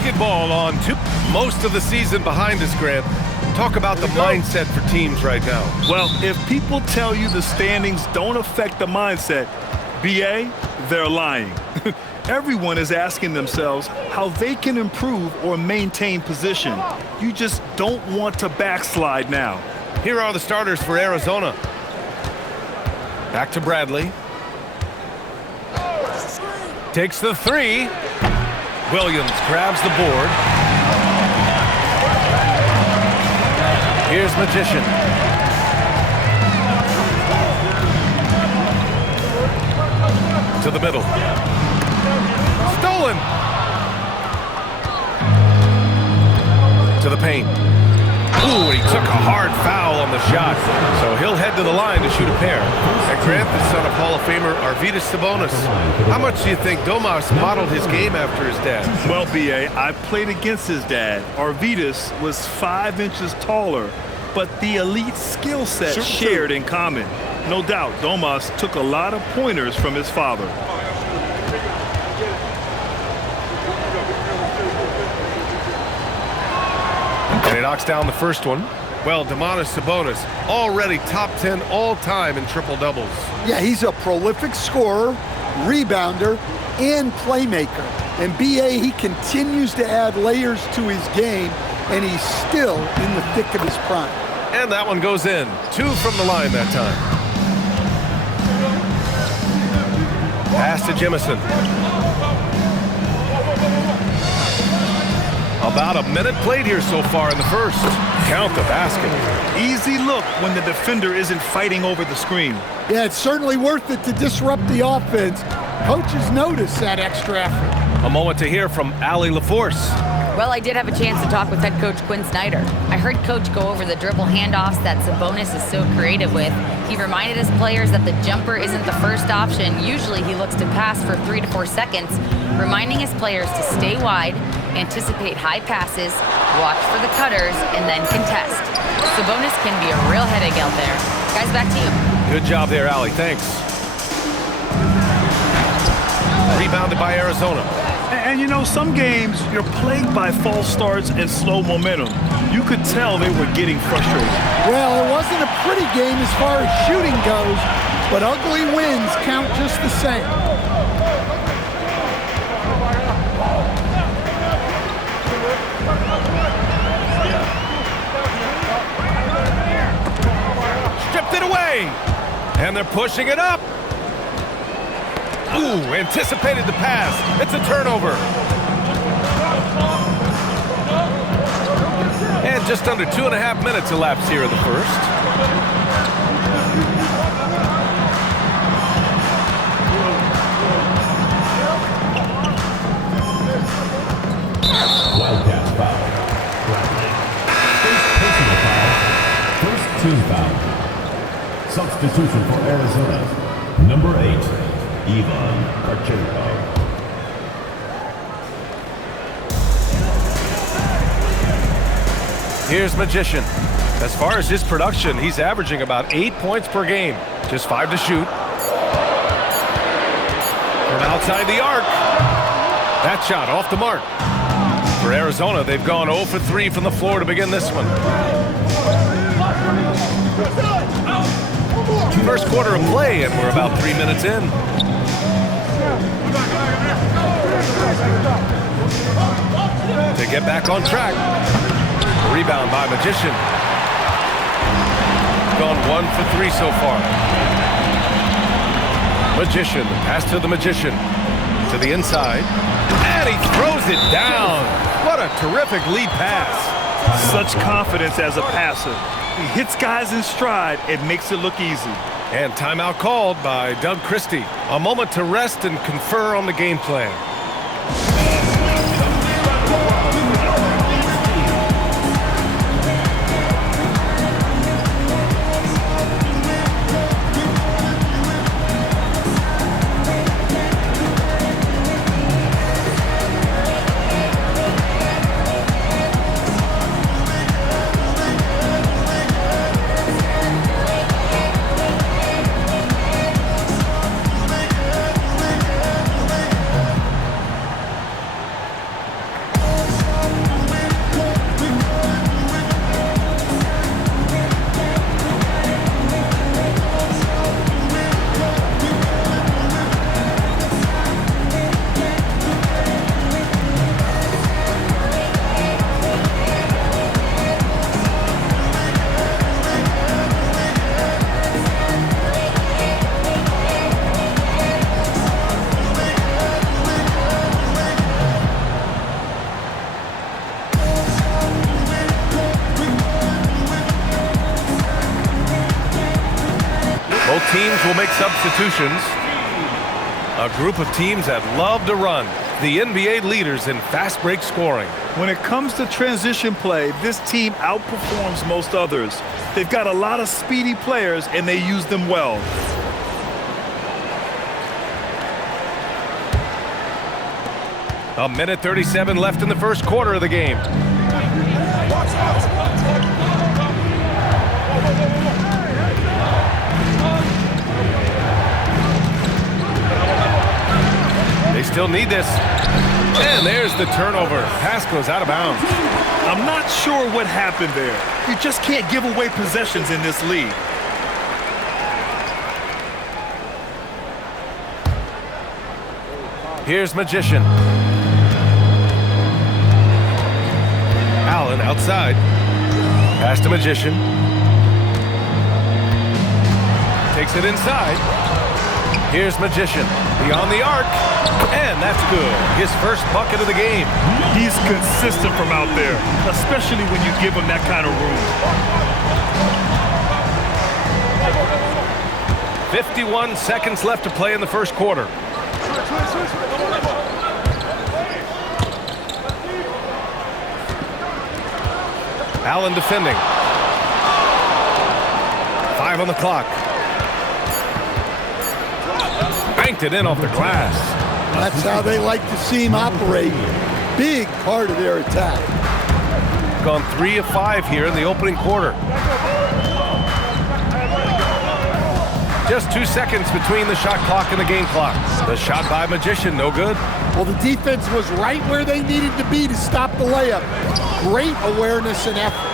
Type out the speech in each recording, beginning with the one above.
Basketball on most of the season behind us, Grant. Talk about the mindset for teams right now. Well, if people tell you the standings don't affect the mindset, BA, they're lying. Everyone is asking themselves how they can improve or maintain position. You just don't want to backslide now. Here are the starters for Arizona. Back to Bradley. Takes the three. Williams grabs the board. Here's Magician. To the middle. Stolen. To the paint. Ooh, he took a hard foul on the shot. So he'll head to the line to shoot a pair. And Grant, the son of Hall of Famer Arvydas Sabonis. How much do you think Domas modeled his game after his dad? Well, BA, I played against his dad. Arvydas was 5 inches taller, but the elite skill set shared in common. No doubt, Domas took a lot of pointers from his father. And he knocks down the first one. Well, Domantas Sabonis already top 10 all-time in triple-doubles. Yeah, he's a prolific scorer, rebounder, and playmaker. And BA, he continues to add layers to his game, and he's still in the thick of his prime. And that one goes in. 2 from the line that time. Pass to Jemison. About a minute played here so far in the first. Count the basket. Easy look when the defender isn't fighting over the screen. Yeah, it's certainly worth it to disrupt the offense. Coaches notice that extra effort. A moment to hear from Allie LaForce. Well, I did have a chance to talk with head coach Quinn Snyder. I heard Coach go over the dribble handoffs that Sabonis is so creative with. He reminded his players that the jumper isn't the first option. Usually he looks to pass for 3 to 4 seconds, reminding his players to stay wide, anticipate high passes, watch for the cutters, and then contest. Sabonis can be a real headache out there. Guys, back to you. Good job there, Allie. Thanks. Rebounded by Arizona. And you know, some games you're plagued by false starts and slow momentum. You could tell they were getting frustrated. Well, it wasn't a pretty game as far as shooting goes, but ugly wins count just the same. Stripped it away. And they're pushing it up. Ooh, anticipated the pass. It's a turnover. And just under 2.5 minutes elapsed here in the first. Wildcat foul. First team foul. Substitution for Arizona. Number 8. Ivan Karchenko. Here's Magician. As far as his production, he's averaging about 8 points per game. Just 5 to shoot. From outside the arc. That shot off the mark. For Arizona, they've gone 0 for 3 from the floor to begin this one. First quarter of play, and we're about 3 minutes in. To get back on track. Rebound by Magician. Gone 1 for 3 so far. Magician, pass to the Magician. To the inside. And he throws it down. What a terrific lead pass. Such confidence as a passer. He hits guys in stride. It makes it look easy. And timeout called by Doug Christie. A moment to rest and confer on the game plan. teams will make substitutions. A group of teams that love to run. The NBA leaders in fast break scoring. When it comes to transition play, this team outperforms most others. They've got a lot of speedy players, and they use them well. A minute 37 left in the first quarter of the game. They still need this. And there's the turnover. Pass goes out of bounds. I'm not sure what happened there. You just can't give away possessions in this league. Here's Magician. Allen outside. Pass to Magician. Takes it inside. Here's Magician. Beyond the arc. And that's good. His first bucket of the game. He's consistent from out there, especially when you give him that kind of room. 51 seconds left to play in the first quarter. Allen defending. 5 on the clock. Banked it in off the glass. That's how they like to see him operate. Big part of their attack. Gone 3 of 5 here in the opening quarter. Just 2 seconds between the shot clock and the game clock. The shot by Magician, no good. Well, the defense was right where they needed to be to stop the layup. Great awareness and effort.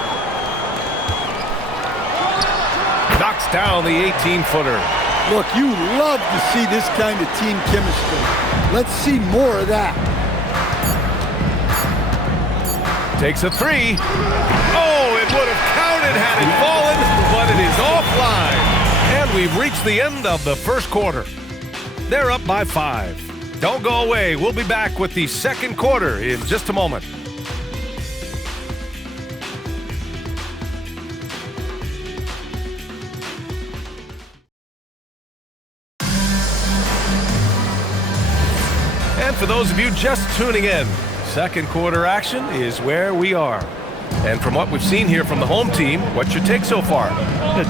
Knocks down the 18-footer. Look, you love to see this kind of team chemistry. Let's see more of that. Takes a 3. Oh, it would have counted had it fallen, but it is offline. And we've reached the end of the first quarter. They're up by 5. Don't go away. We'll be back with the second quarter in just a moment. And for those of you just tuning in, second quarter action is where we are. And from what we've seen here from the home team, what's your take so far?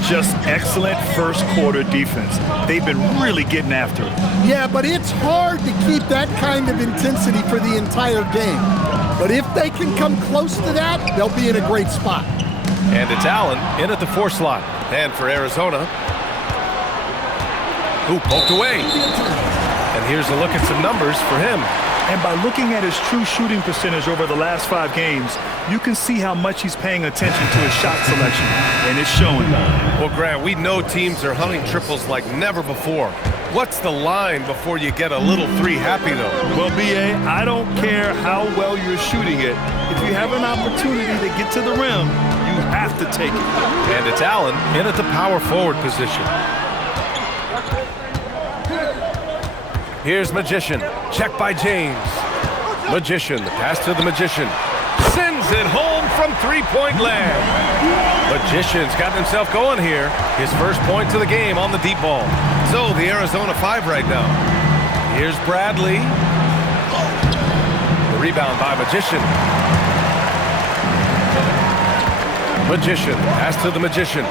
Just excellent first quarter defense. They've been really getting after it. Yeah, but it's hard to keep that kind of intensity for the entire game. But if they can come close to that, they'll be in a great spot. And it's Allen in at the 4 slot. And for Arizona, who poked away. And here's a look at some numbers for him. And by looking at his true shooting percentage over the last 5 games, you can see how much he's paying attention to his shot selection, and it's showing. Well, Grant, we know teams are hunting triples like never before. What's the line before you get a little 3 happy, though? Well, B.A., I don't care how well you're shooting it. If you have an opportunity to get to the rim, you have to take it. And it's Allen in at the power forward position. Here's Magician. Check by James. Magician. The pass to the Magician. Sends it home from 3-point land. Magician's gotten himself going here. His first points of the game on the deep ball. So the Arizona 5 right now. Here's Bradley. The rebound by Magician. Magician. Pass to the Magician.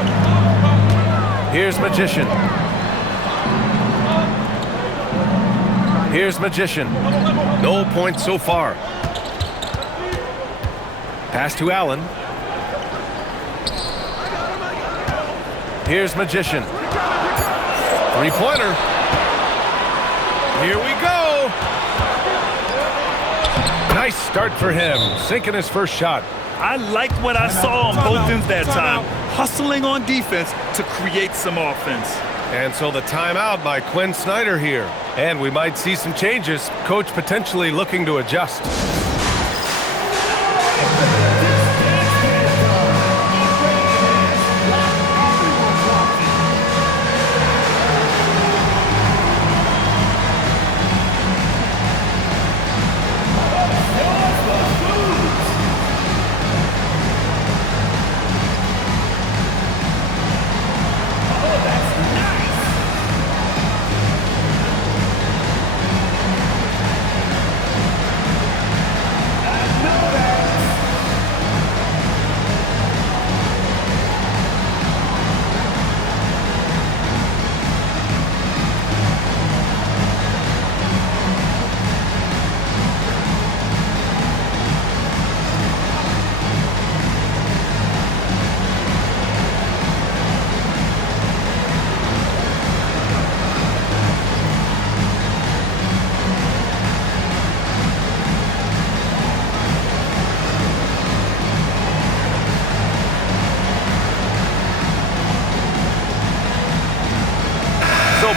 Here's Magician. Here's Magician. No points so far. Pass to Allen. Here's Magician. 3-pointer. Here we go. Nice start for him. Sinking his first shot. I liked what I saw on both ends that time. Hustling on defense to create some offense. And so the timeout by Quinn Snyder here. And we might see some changes. Coach potentially looking to adjust.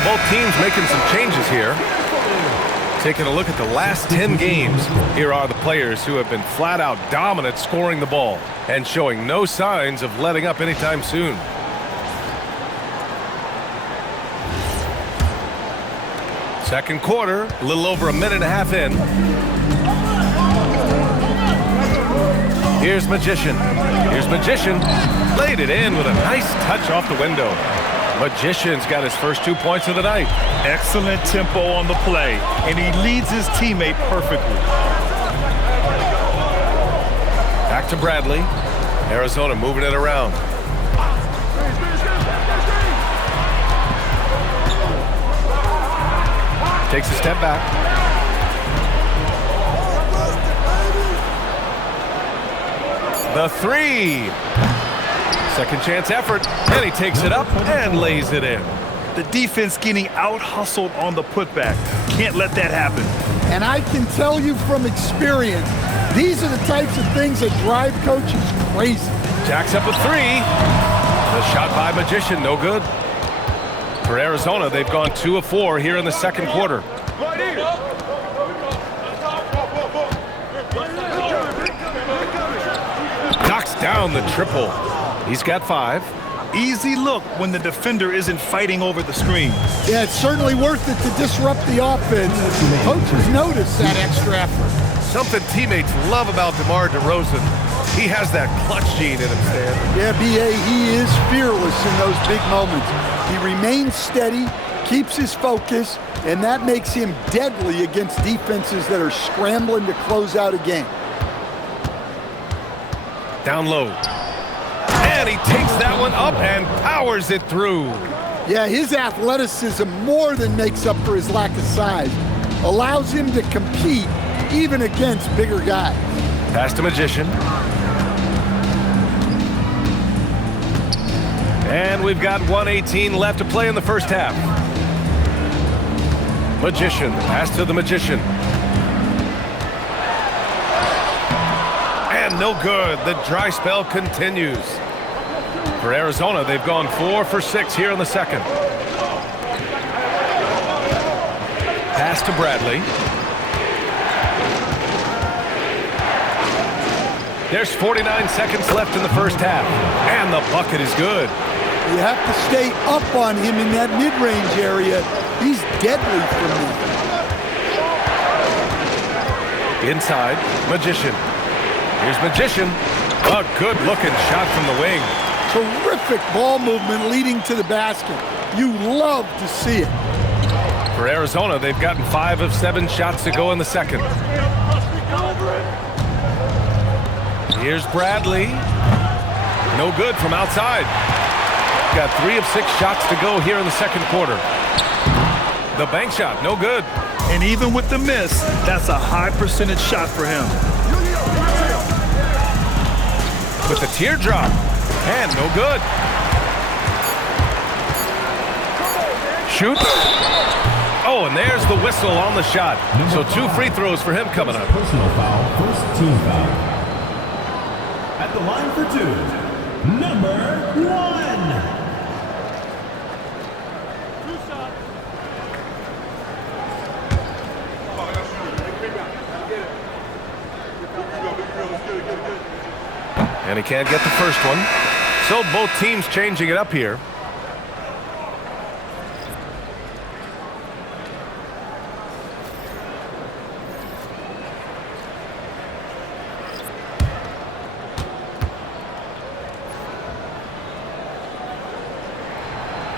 both teams making some changes here. Taking a look at the last 10 games, here are the players who have been flat out dominant scoring the ball and showing no signs of letting up anytime soon. Second quarter, a little over a minute and a half in. Here's Magician. Laid it in with a nice touch off the window. Magician's got his first 2 points of the night. Excellent tempo on the play, and he leads his teammate perfectly. Back to Bradley. Arizona moving it around. Takes a step back. The three. Second chance effort, and he takes it up and lays it in. The defense getting out-hustled on the putback. Can't let that happen. And I can tell you from experience, these are the types of things that drive coaches crazy. Jacks up a three. The shot by Magician, no good. For Arizona, they've gone 2 of 4 here in the second quarter. Knocks down the triple. He's got 5. Easy look when the defender isn't fighting over the screen. Yeah, it's certainly worth it to disrupt the offense. Coaches notice that extra effort. Something teammates love about DeMar DeRozan. He has that clutch gene in him, Stan. Yeah, B.A., he is fearless in those big moments. He remains steady, keeps his focus, and that makes him deadly against defenses that are scrambling to close out a game. Down low. And he takes that one up and powers it through. Yeah, his athleticism more than makes up for his lack of size. Allows him to compete even against bigger guys. Pass to Magician. And we've got 1:18 left to play in the first half. Magician, pass to the Magician. And no good. The dry spell continues. For Arizona, they've gone 4 for 6 here in the second. Pass to Bradley. There's 49 seconds left in the first half. And the bucket is good. You have to stay up on him in that mid-range area. He's deadly from there. Inside, Magician. Here's Magician. A good-looking shot from the wing. Terrific ball movement leading to the basket. You love to see it. For Arizona, they've gotten 5 of 7 shots to go in the second. Here's Bradley. No good from outside. Got 3 of 6 shots to go here in the second quarter. The bank shot, no good. And even with the miss, that's a high percentage shot for him. With the teardrop, and no good. Shoots. Oh, and there's the whistle on the shot. So 2 free throws for him coming up. Personal foul, first team foul. At the line for 2, number 1. And he can't get the first one. So both teams changing it up here.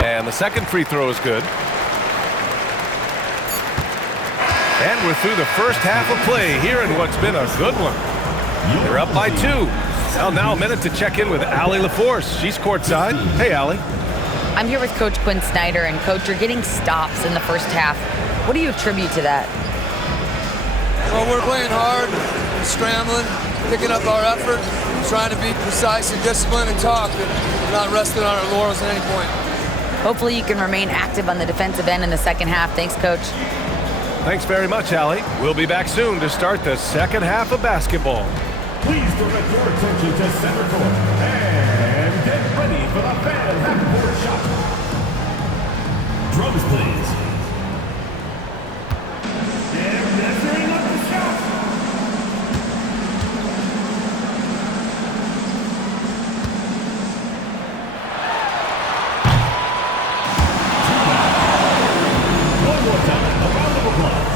And the second free throw is good. And we're through the first half of play here in what's been a good one. They're up by 2. Well, now a minute to check in with Allie LaForce. She's courtside. Hey, Allie. I'm here with Coach Quinn Snyder, and Coach, you're getting stops in the first half. What do you attribute to that? Well, we're playing hard, we're scrambling, picking up our effort, trying to be precise and disciplined and talk, and not resting on our laurels at any point. Hopefully you can remain active on the defensive end in the second half. Thanks, Coach. Thanks very much, Allie. We'll be back soon to start the second half of basketball. Please direct your attention to center court and get ready for the fan half-court shot. Drums, please. They're measuring up the shot. One more time, a round of applause.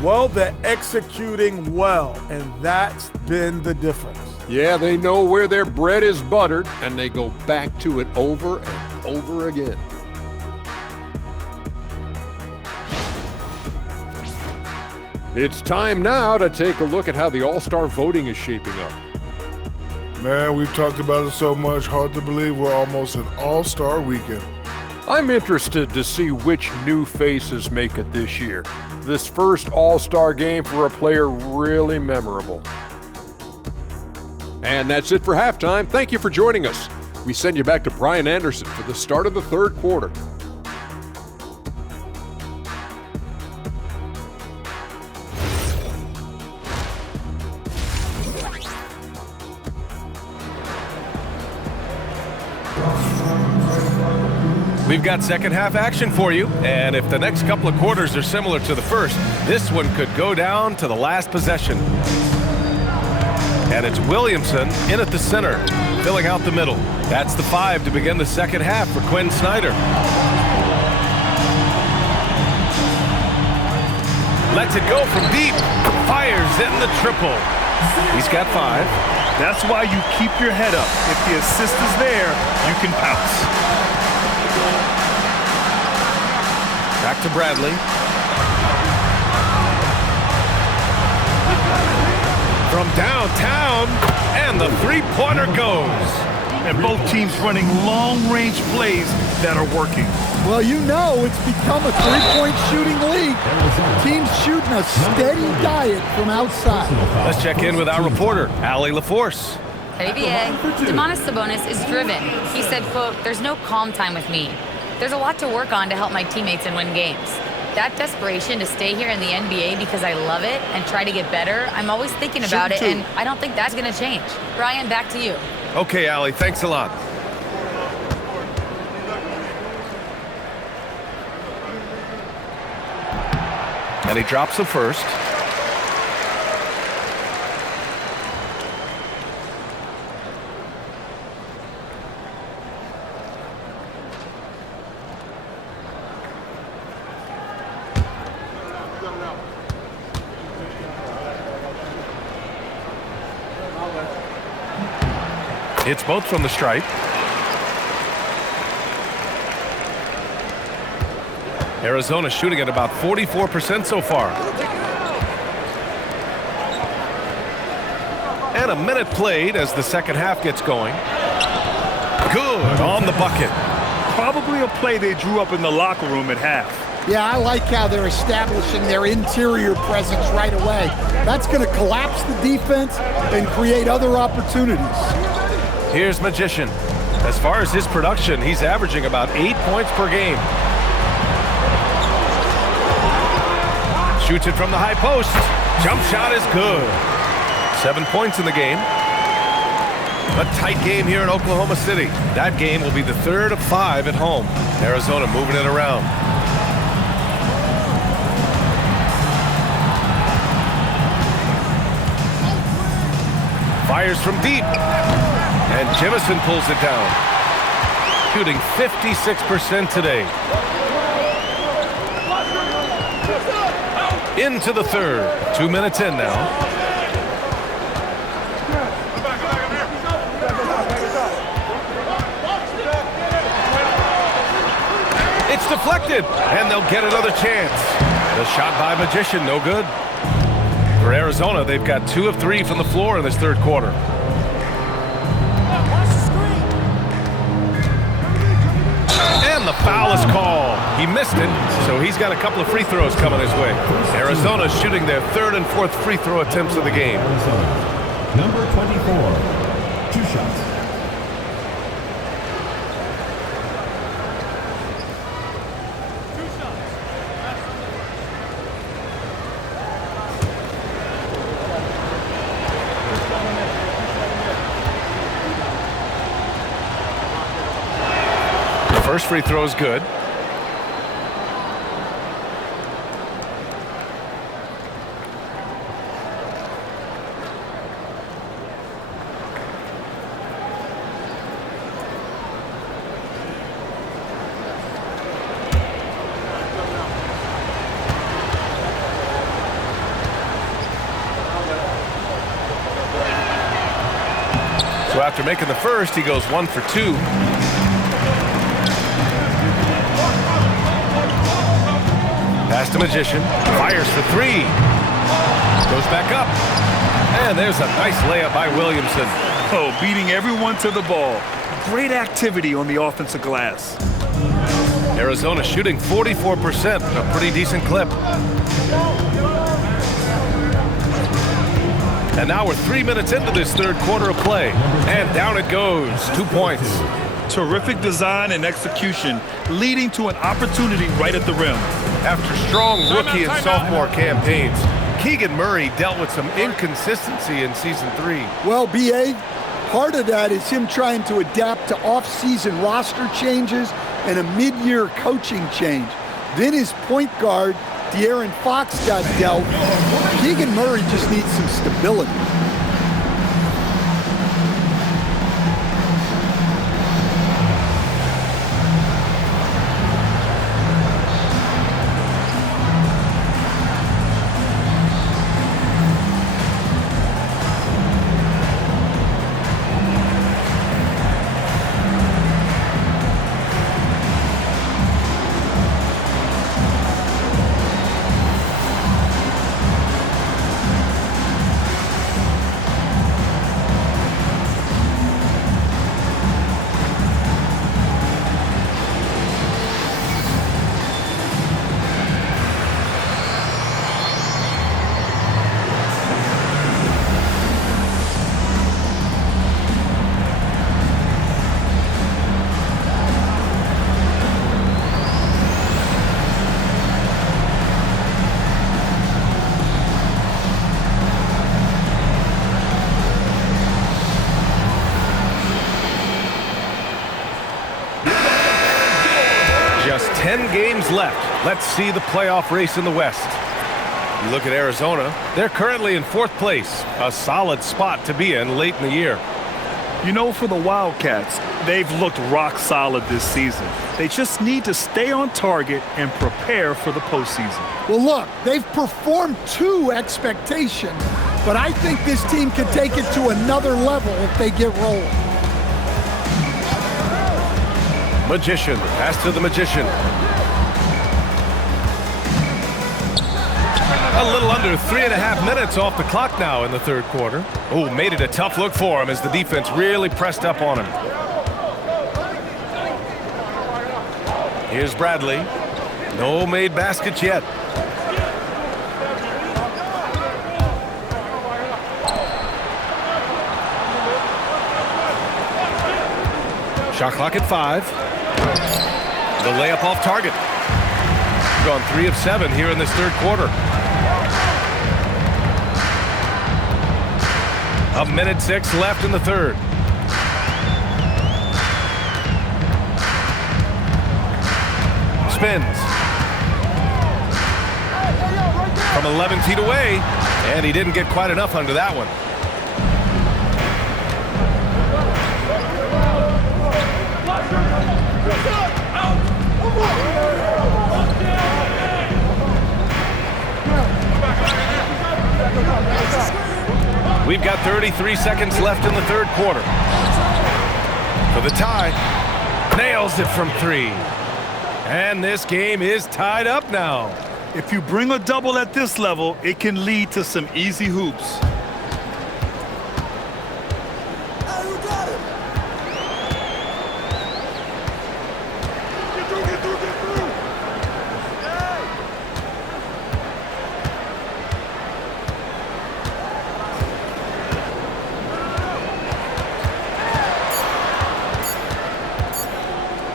Well, they're executing well, and that's been the difference. Yeah, they know where their bread is buttered, and they go back to it over and over again. It's time now to take a look at how the All-Star voting is shaping up. Man, we've talked about it so much, hard to believe we're almost an All-Star weekend. I'm interested to see which new faces make it this year. This first All-Star game for a player really memorable. And that's it for halftime. Thank you for joining us. We send you back to Brian Anderson for the start of the third quarter. We've got second half action for you, and if the next couple of quarters are similar to the first, this one could go down to the last possession. And it's Williamson in at the center, filling out the middle. That's the 5 to begin the second half for Quinn Snyder. Lets it go from deep, fires in the triple. He's got 5. That's why you keep your head up. If the assist is there, you can pounce. Back to Bradley. From downtown, and the three-pointer goes. And both teams running long-range plays that are working. Well, you know it's become a three-point shooting league. Teams shooting a steady diet from outside. Let's check in with our reporter, Allie LaForce. Hey, BA. Domantas Sabonis is driven. He said, quote, "There's no calm time with me. There's a lot to work on to help my teammates and win games. That desperation to stay here in the NBA because I love it and try to get better, I'm always thinking about it, and I don't think that's going to change." Brian, back to you. Okay, Allie, thanks a lot. And he drops the first. It's both from the stripe. Arizona shooting at about 44% so far. And a minute played as the second half gets going. Good on the bucket. Probably a play they drew up in the locker room at half. Yeah, I like how they're establishing their interior presence right away. That's going to collapse the defense and create other opportunities. Here's Magician. As far as his production, he's averaging about 8 points per game. Shoots it from the high post. Jump shot is good. 7 points in the game. A tight game here in Oklahoma City. That game will be the third of 5 at home. Arizona moving it around. Fires from deep. And Jemison pulls it down. Shooting 56% today. Into the third. 2 minutes in now. It's deflected, and they'll get another chance. The shot by Magician, no good. For Arizona, they've got 2 of 3 from the floor in this third quarter. And the foul is called. He missed it, so he's got a couple of free throws coming his way. Arizona shooting their 3rd and 4th free throw attempts of the game. Number 24, 2 shots. First free throw is good. So after making the first, he goes 1 for 2. Pass to Magician. Fires for 3. Goes back up. And there's a nice layup by Williamson. Oh, beating everyone to the ball. Great activity on the offensive glass. Arizona shooting 44%, a pretty decent clip. And now we're 3 minutes into this third quarter of play. And down it goes. 2 points. Terrific design and execution, leading to an opportunity right at the rim. After strong rookie and sophomore campaigns, Keegan Murray dealt with some inconsistency in Season 3. Well, B.A., part of that is him trying to adapt to off-season roster changes and a mid-year coaching change. Then his point guard, De'Aaron Fox, got dealt. Keegan Murray just needs some stability. Just 10 games left. Let's see the playoff race in the West. You look at Arizona, they're currently in 4th place, a solid spot to be in late in the year. You know, for the Wildcats, they've looked rock solid this season. They just need to stay on target and prepare for the postseason. Well, look, they've performed to expectation, but I think this team can take it to another level if they get rolling. Magician, pass to the Magician. A little under 3.5 minutes off the clock now in the third quarter. Oh, made it a tough look for him as the defense really pressed up on him. Here's Bradley. No made baskets yet. Shot clock at 5. The layup off target. Gone 3 of 7 here in this third quarter. A minute 6 left in the third. Spins. From 11 feet away, and he didn't get quite enough under that one. We've got 33 seconds left in the third quarter. For the tie, nails it from 3. And this game is tied up now. If you bring a double at this level, it can lead to some easy hoops.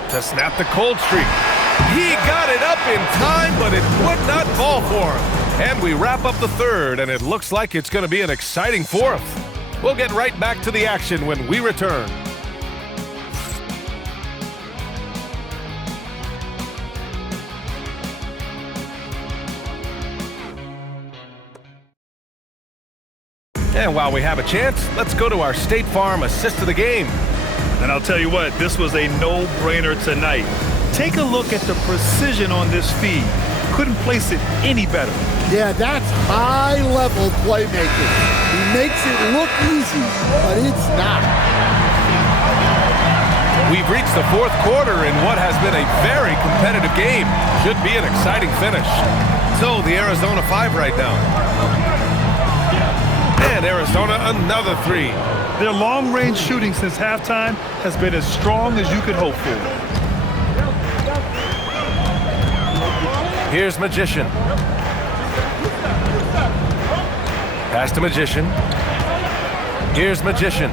To snap the cold streak. He got it up in time, but it would not fall for him. And we wrap up the third, and it looks like it's going to be an exciting fourth. We'll get right back to the action when we return. And while we have a chance, let's go to our State Farm assist of the game. And I'll tell you what, this was a no-brainer tonight. Take a look at the precision on this feed. Couldn't place it any better. Yeah, that's high-level playmaking. He makes it look easy, but it's not. We've reached the fourth quarter in what has been a very competitive game. Should be an exciting finish. So the Arizona 5 right now. And Arizona another 3. Their long-range shooting since halftime has been as strong as you could hope for. Here's Magician. Pass to Magician. Here's Magician.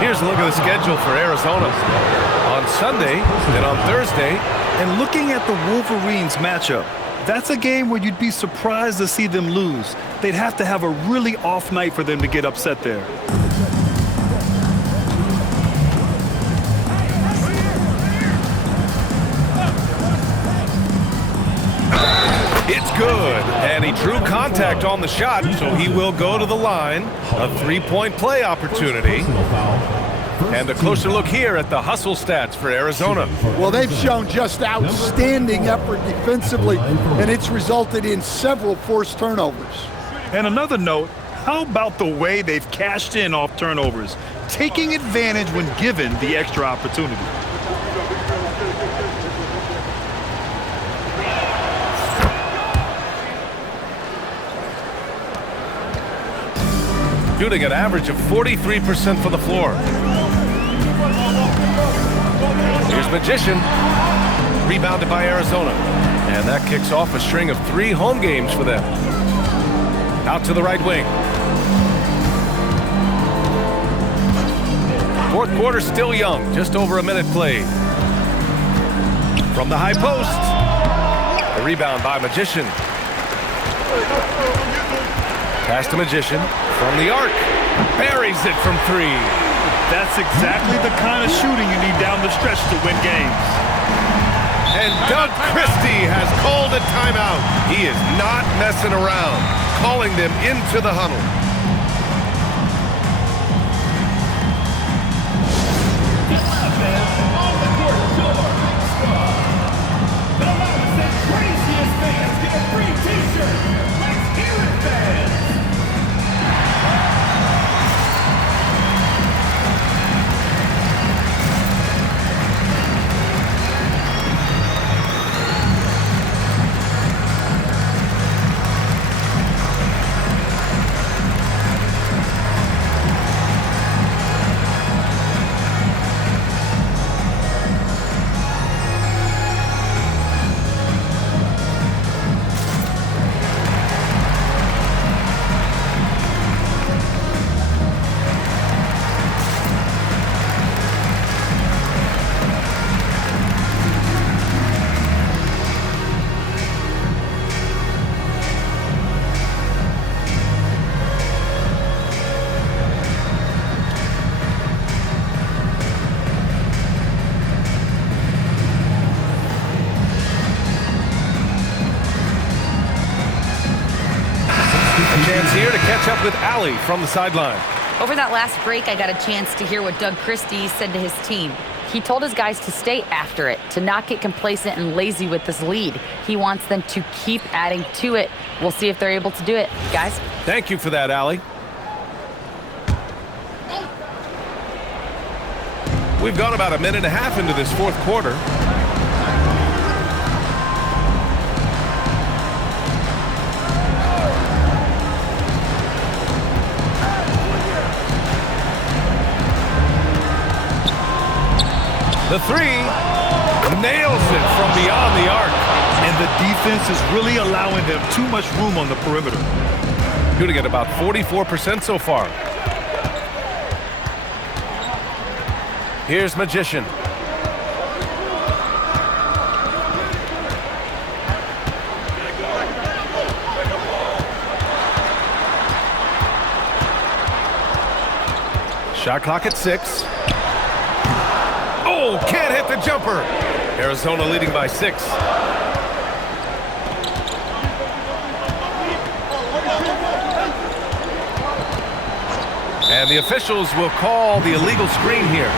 Here's a look at the schedule for Arizona. On Sunday, then on Thursday. And looking at the Wolverines matchup, that's a game where you'd be surprised to see them lose. They'd have to have a really off night for them to get upset there. It's good, and he drew contact on the shot, so he will go to the line. A 3-point play opportunity. And a closer look here at the hustle stats for Arizona. Well, they've shown just outstanding effort defensively, and it's resulted in several forced turnovers. And another note, how about the way they've cashed in off turnovers, taking advantage when given the extra opportunity? Shooting an average of 43% from the floor. Here's Magician. Rebounded by Arizona. And that kicks off a string of 3 home games for them. Out to the right wing. Fourth quarter still young. Just over a minute played. From the high post. A rebound by Magician. Pass to Magician. From the arc. Buries it from 3. That's exactly the kind of shooting you need down the stretch to win games. And Doug Christie has called a timeout. He is not messing around, calling them into the huddle. Chance here to catch up with Allie from the sideline. Over that last break, I got a chance to hear what Doug Christie said to his team. He told his guys to stay after it, to not get complacent and lazy with this lead. He wants them to keep adding to it. We'll see if they're able to do it. Guys? Thank you for that, Allie. We've gone about a minute and a half into this fourth quarter. The 3 nails it from beyond the arc. And the defense is really allowing them too much room on the perimeter. Shooting at about 44% so far. Here's Magician. Shot clock at 6. Oh, can't hit the jumper. Arizona leading by 6. And the officials will call the illegal screen here.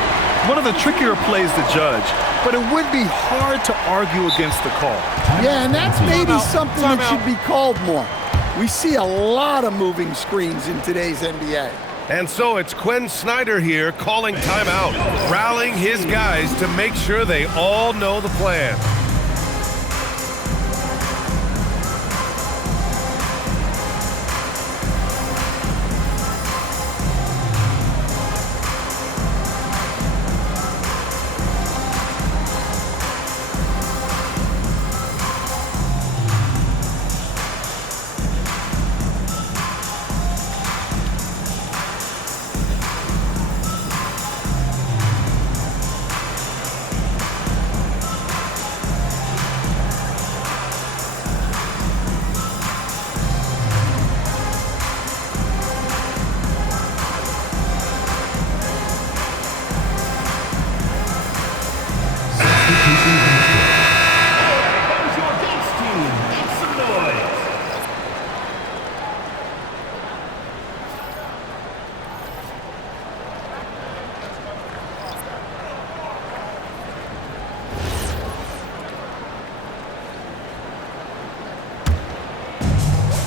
One of the trickier plays to judge, but it would be hard to argue against the call. Yeah, and that's maybe something that should be called more. We see a lot of moving screens in today's NBA. And so it's Quinn Snyder here calling timeout, rallying his guys to make sure they all know the plan.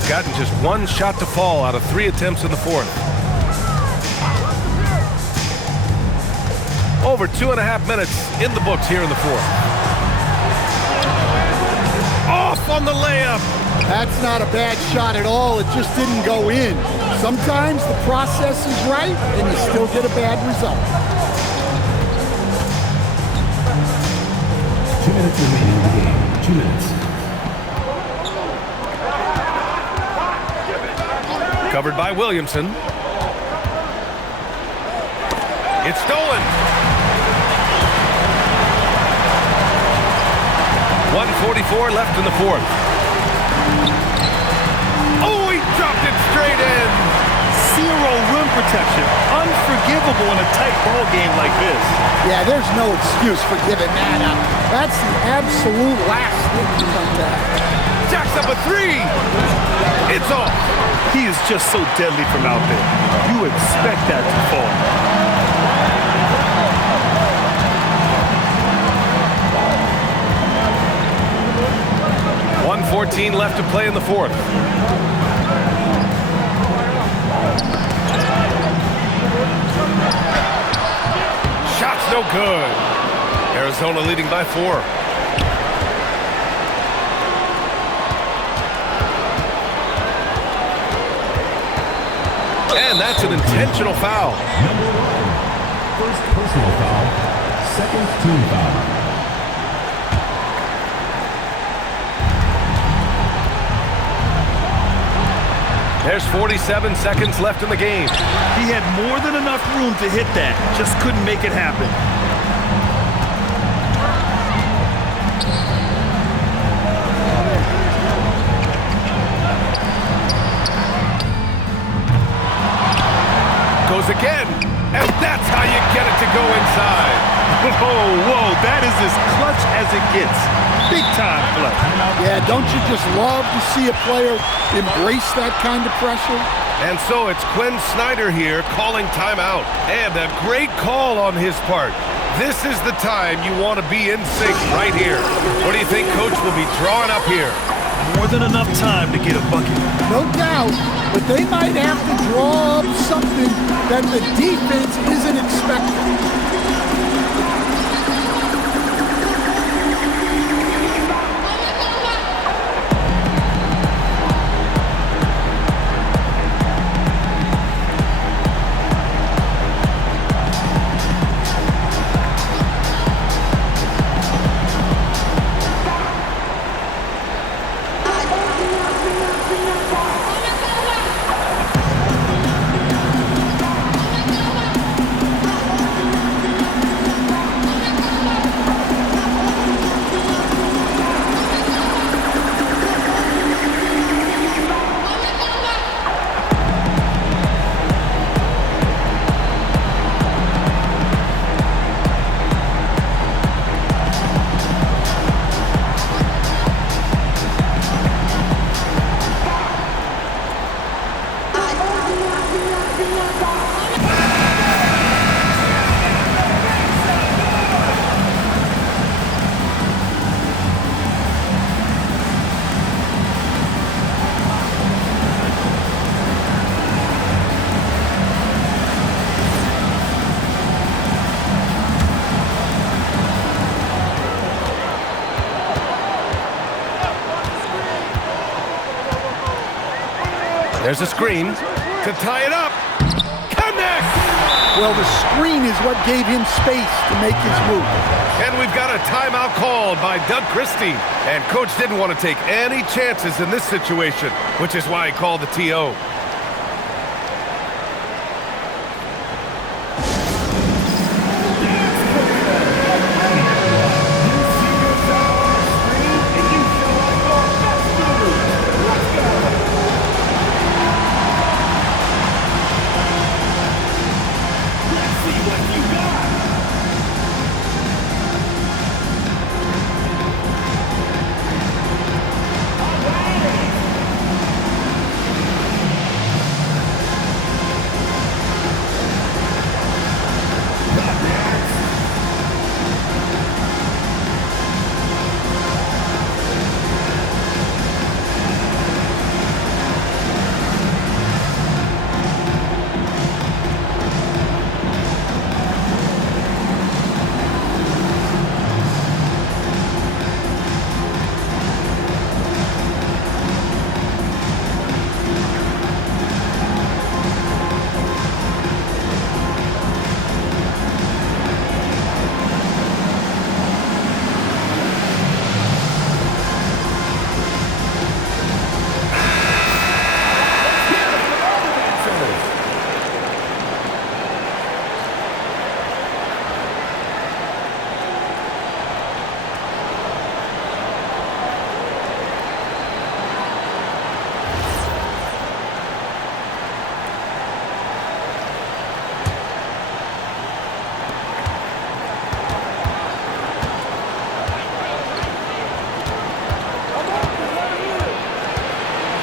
Gotten just one shot to fall out of 3 attempts in the fourth. Over 2.5 minutes in the books here in the fourth. Off on the layup. That's not a bad shot at all. It just didn't go in. Sometimes the process is right, and you still get a bad result. 2 minutes remaining in the game. 2 minutes. Covered by Williamson. It's stolen. 1:44 left in the fourth. Oh, he dropped it straight in. Zero rim protection. Unforgivable in a tight ball game like this. Yeah, there's no excuse for giving that up. That's the absolute last thing from that. Jacks up a three. It's off. He is just so deadly from out there. You expect that to fall. .114 left to play in the fourth. Shot's no good. Arizona leading by 4. And that's an intentional foul. Number 1. First personal foul. Second team foul. There's 47 seconds left in the game. He had more than enough room to hit that. Just couldn't make it happen. Goes again, and that's how you get it to go inside. Whoa, that is as clutch as it gets. Big time clutch. Yeah, don't you just love to see a player embrace that kind of pressure? And so it's Quinn Snyder here calling timeout. And a great call on his part. This is the time you want to be in sync right here. What do you think Coach will be drawing up here? More than enough time to get a bucket. No doubt, but they might have to draw up something that the defense isn't expecting. There's a screen to tie it up. Connect! Well, the screen is what gave him space to make his move. And we've got a timeout called by Doug Christie. And Coach didn't want to take any chances in this situation, which is why he called the TO.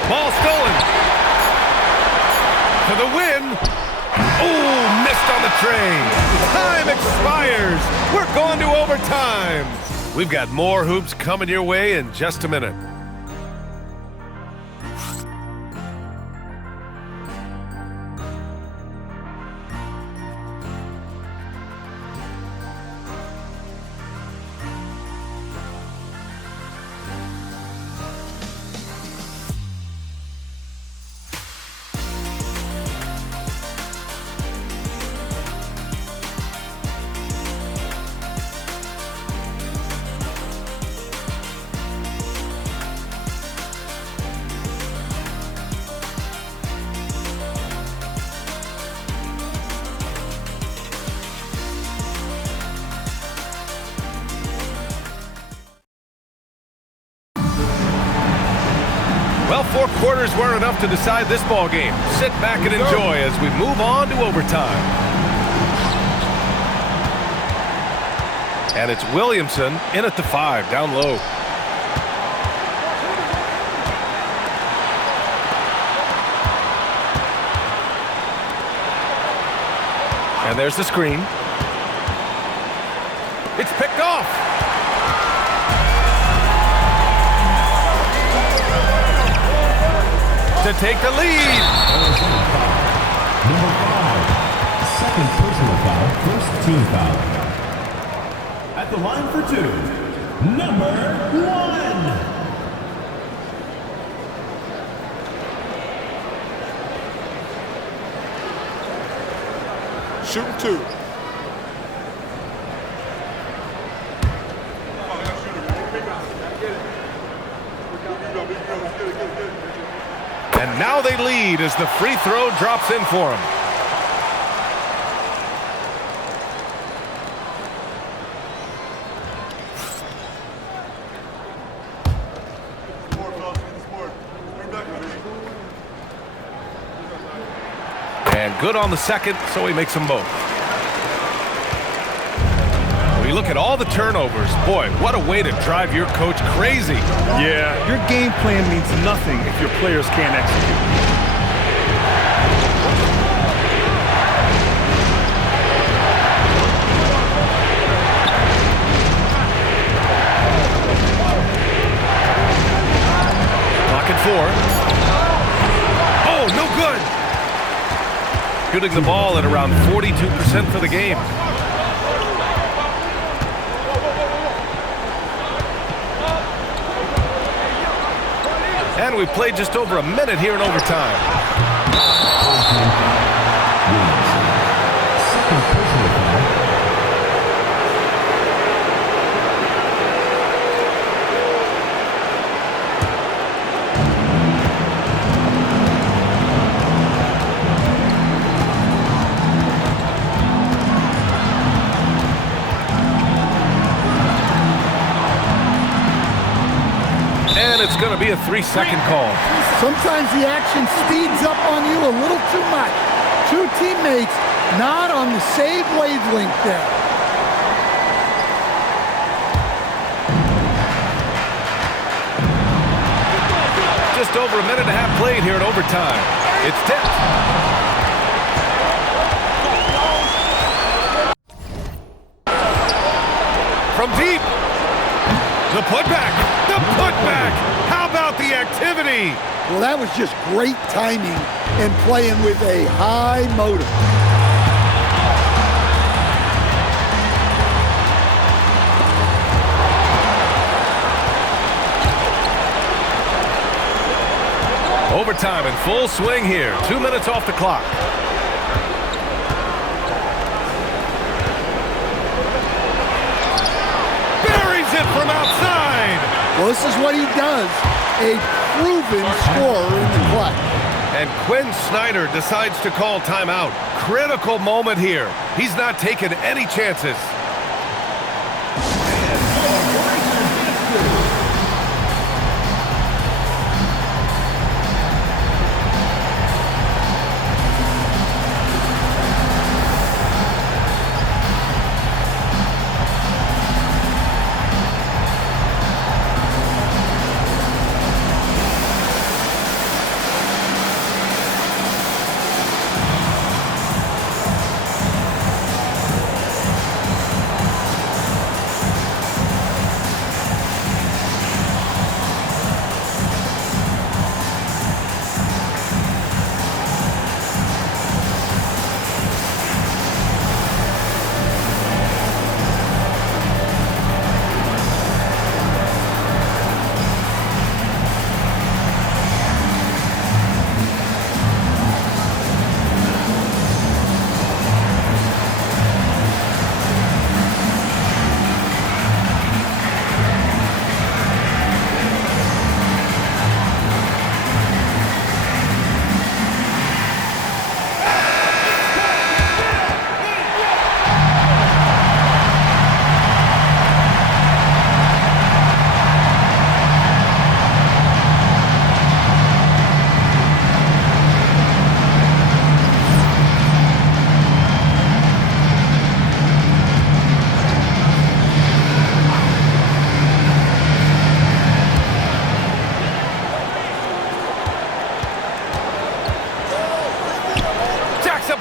Ball stolen. For the win. Oh, missed on the train. Time expires. We're going to overtime. We've got more hoops coming your way in just a minute. Well, 4 quarters weren't enough to decide this ball game. Sit back and enjoy as we move on to overtime. And it's Williamson in at the 5, down low. And there's the screen. It's picked off. To take the lead. Number 5, second personal foul, first team foul. At the line for 2, number 1. Shooting 2. And now they lead as the free throw drops in for them. And good on the second, so he makes them both. When you look at all the turnovers, boy, what a way to drive your coach crazy. Yeah, your game plan means nothing if your players can't execute. Clock at 4. Oh, no good. Shooting the ball at around 42% for the game. And we've played just over a minute here in overtime. team foul. Williams. Second personal foul. And it's going to be a 3-second call. Sometimes the action speeds up on you a little too much. Two teammates not on the same wavelength there. Just over a minute and a half played here in overtime. It's tipped. From deep. The putback. The putback. How about the activity? Well, that was just great timing and playing with a high motor. Overtime in full swing here. 2 minutes off the clock. Buries it from outside. Well, this is what he does. A proven scorer in the clutch. And Quinn Snyder decides to call timeout. Critical moment here. He's not taking any chances.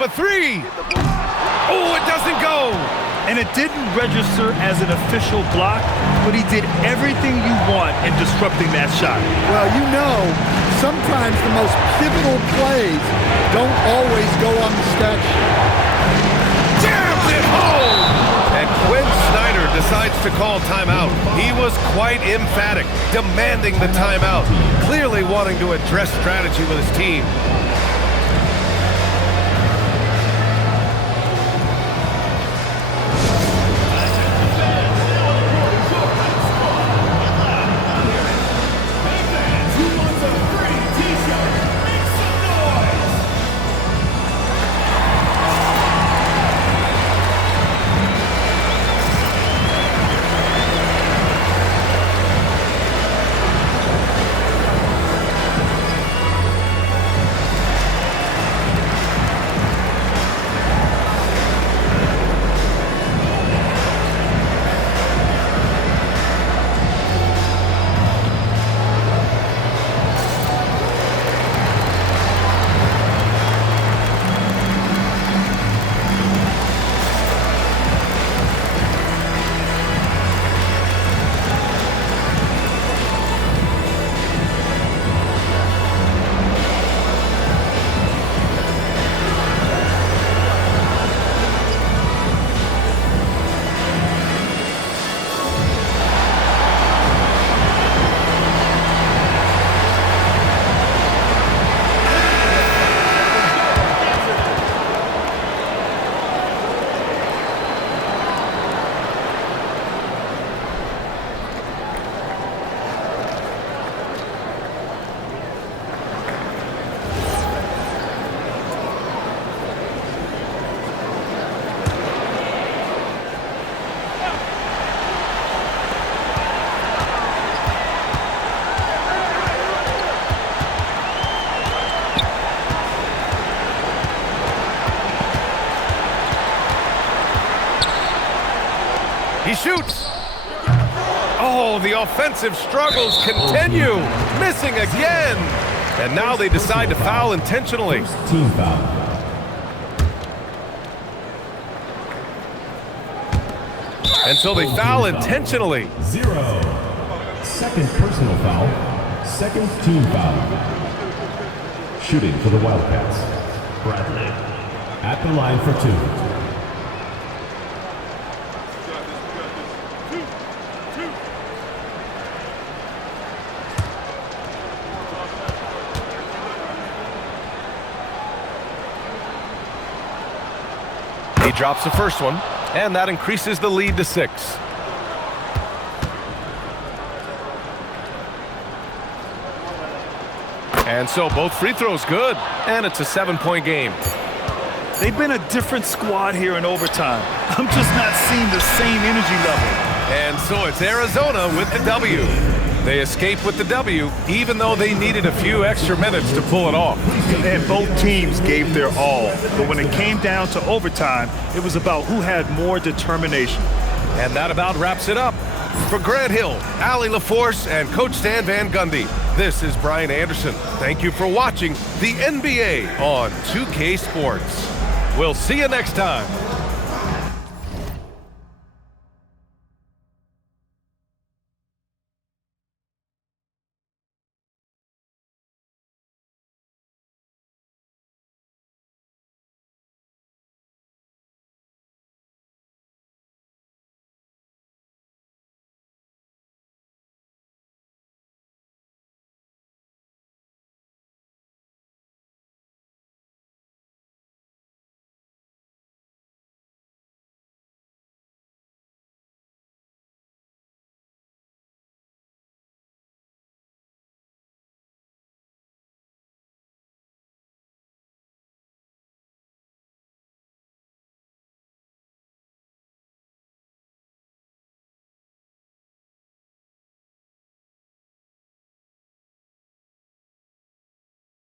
A three. Oh, it doesn't go. And it didn't register as an official block, but he did everything you want in disrupting that shot. Well, you know, sometimes the most pivotal plays don't always go on the stat sheet. Jams it home. And Quinn Snyder decides to call timeout. He was quite emphatic, demanding the timeout, clearly wanting to address strategy with his team. He shoots. Oh, the offensive struggles continue. Missing again. And now they decide to foul intentionally. Team foul. And so they foul intentionally. 0. Second personal foul. Second team foul. Shooting for the Wildcats. Bradley. At the line for 2. He drops the first one, and that increases the lead to 6. And so both free throws good, and it's a 7-point game. They've been a different squad here in overtime. I'm just not seeing the same energy level. And so it's Arizona with the W. They escape with the W, even though they needed a few extra minutes to pull it off. And both teams gave their all. But when it came down to overtime, it was about who had more determination. And that about wraps it up. For Grant Hill, Allie LaForce, and Coach Stan Van Gundy, this is Brian Anderson. Thank you for watching the NBA on 2K Sports. We'll see you next time.